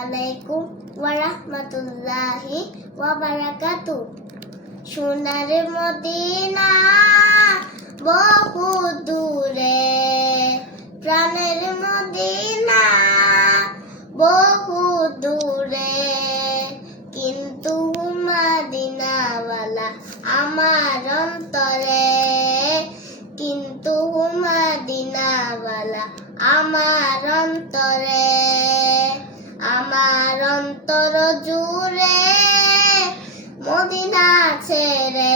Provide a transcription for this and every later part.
আলাইকুম ওয়া রাহমাতুল্লাহি ওয়া বারাকাতুহু। সোনার মদিনা বহু দূরে, প্রাণের মদিনা বহু দূরে, কিন্তু মদিনাওয়ালা আমার অন্তরে, কিন্তু মদিনাওয়ালা আমার অন্তরে। আমার অন্তর জুড়ে মদিনা ছেড়ে,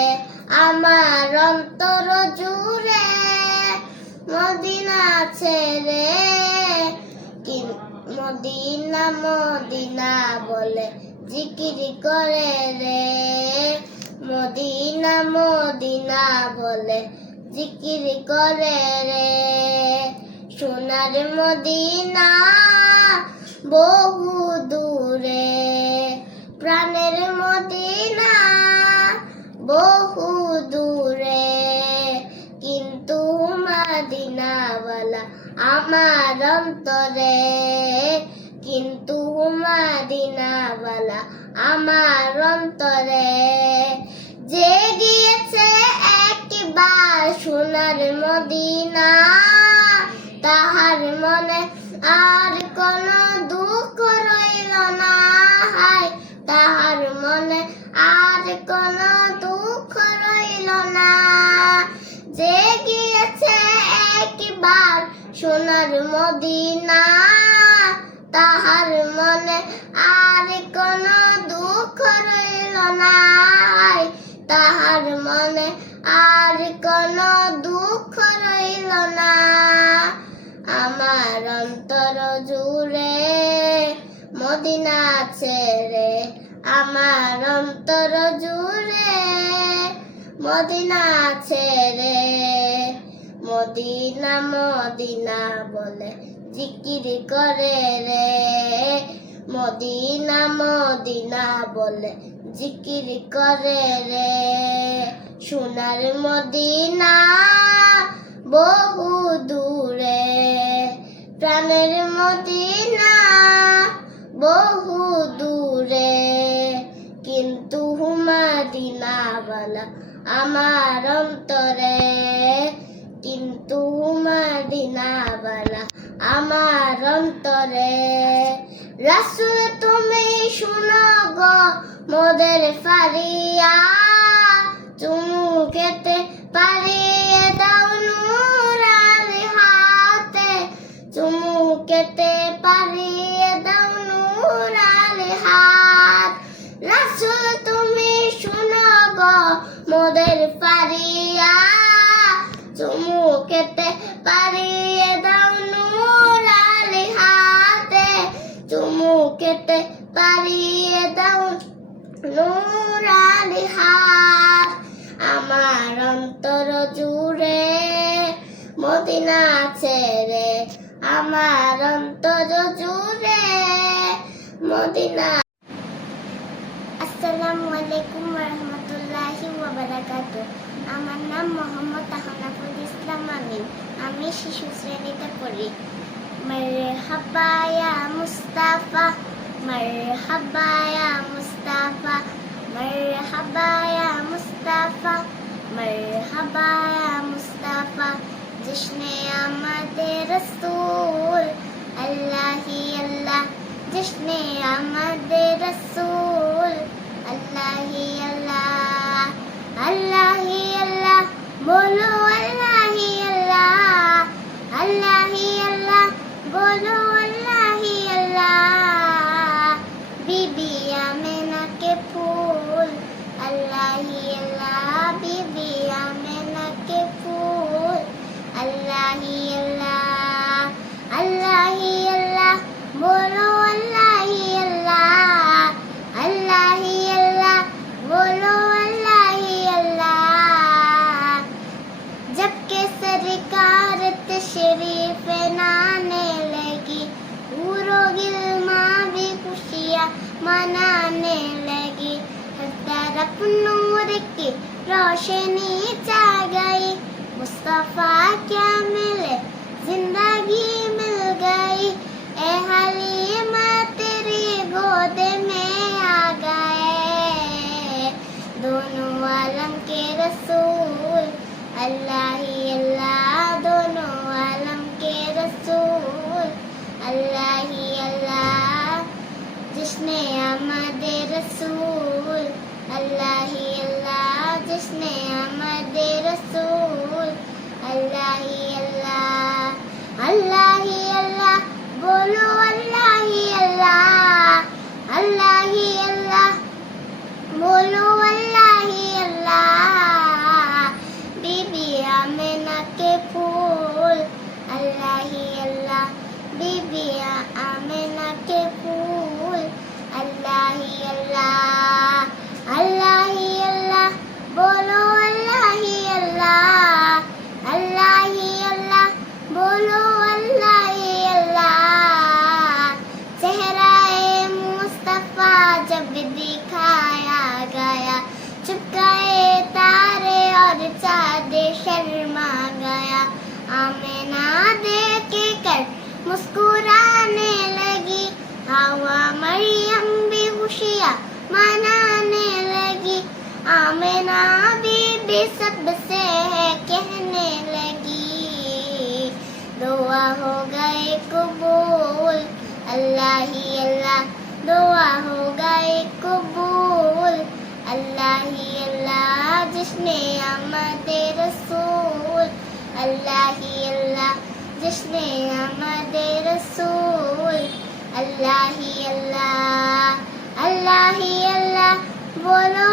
আমার অন্তর জুড়ে মদিনা ছেড়ে, মদিনা মদিনা বলে জিকির করে রে, মদিনা মদিনা বলে জিকির করে রে। সোনার মদিনা বহু দূরে, প্রাণের মদিনা বহু দূরে, কিন্তু মদিনাওয়ালা আমার অন্তরে, কিন্তু মদিনাওয়ালা আমার অন্তরে। যে গিয়েছে একবার সোনার মদিনা, তাহার মনে আর কোন দুঃখ রইল না, হায় তাহার মনে আর কোন দুঃখ রইল না। যে গিয়েছে একবার সোনার মদিনা, তাহার মনে আর কোন দুঃখ রইল না, হায় তাহার মনে আর কোন দুঃখ রইল না। আমার অন্তর জুড়ে মদিনা ছেড়ে, আমার অন্তর জুড়ে মদিনা ছেড়ে, মদিনা মদিনা বলে জিকির করে রে, মদিনা মদিনা বলে জিকির করে রে। সোনার মদিনা বহু দূরে, প্রাণের মদিনা বহু দূরে, কিন্তু মদিনাওয়ালা আমার অন্তরে, কিন্তু মদিনাওয়ালা আমার অন্তরে। রাসূল তুমি শুনো গো মোদের ফারিয়া, চুমু খেতে পারিয়ে দাও নূরার হাতে, চুমু খেতে পারিয়ে দাও নূরার হাত। রাসূল তুমি শুনো গো মোদের ফারিয়া, চুমু খেতে পারিয়ে দাও নূরার হাতে, চুমু খেতে পারিয়ে দাও নূরার হাত। আমার অন্তর জুড়ে মদিনা ছেড়ে, আমার অন্তর জুড়ে মদিনা। আসসালামু আলাইকুম ওয়া রাহমাতুল্লাহি ওয়া বারাকাতুহু। আমার নাম মোহাম্মদ আহনাফুল ইসলাম আমিন। আমি শিশু শ্রেণীতে পড়ি। মারহাবা ইয়া মুস্তাফা, মারহাবা ইয়া মুস্তাফা, মারহাবা ইয়া মুস্তাফা, মারহাবা ইয়া মুস্তাফা। জশ্নে আমাদে রসূল আল্লাহি আল্লাহ, জশ্নে আমাদে রসূল আল্লাহি আল্লাহ, আল্লাহি আল্লাহ বলো আল্লাহি আল্লাহ, আল্লাহি আল্লাহ বলো আল্লাহি আল্লাহ। বিবি আমেনা के फूल अल्लाही अल्लाह, बीबी आमिना के फूल अल्लाही अल्लाह, अल्लाही अल्लाह बोलो अल्लाही अल्लाह, अल्लाही अल्लाह बोलो अल्लाही अल्लाह। जबकि सरकार तशरीफ लाने लगी, पूरो गिलमा भी खुशियाँ मनाने लगी। हर तरफ नूर की रोशनी छा गई, मुस्तफा क्या मिले जिंदगी मिल गई। ए हलीमा तेरी अल्लाह ही अल्लाह दोनों आलम के रसूल अल्लाह ही अल्लाह जिसने आमदे रसूल अल्लाह ही अल्लाह जिसने आमदे रसूल अल्लाह ही अल्लाह बोलो अल्लाह ही अल्लाह बोलो अल्लाह ही अल्लाह बीबी आमिना के फूल अल्लाह ही अल्लाह बीबी आमिना के फूल अल्लाह ही अल्लाह बोलो अल्लाह ही अल्लाह बोलो अल्लाह ही अल्लाह चेहराए मुस्तफा जब दिखाया गया चुपकाए तारे और चाँद शर्मा गया आमिना देख कर मुस्कुराने लगी हवा मरियम भी खुशियाँ मनाने लगी आमिना बीबी सबसे कहने लगी दुआ हो गए कबूल अल्लाह ही अल्लाह दुआ हो गए कबूल अल्लाह ही अल्लाह जिसने आमदे रसूल अल्लाह ही अल्लाह जिसने आमदे रसूल अल्लाह ही अल्लाह बोलो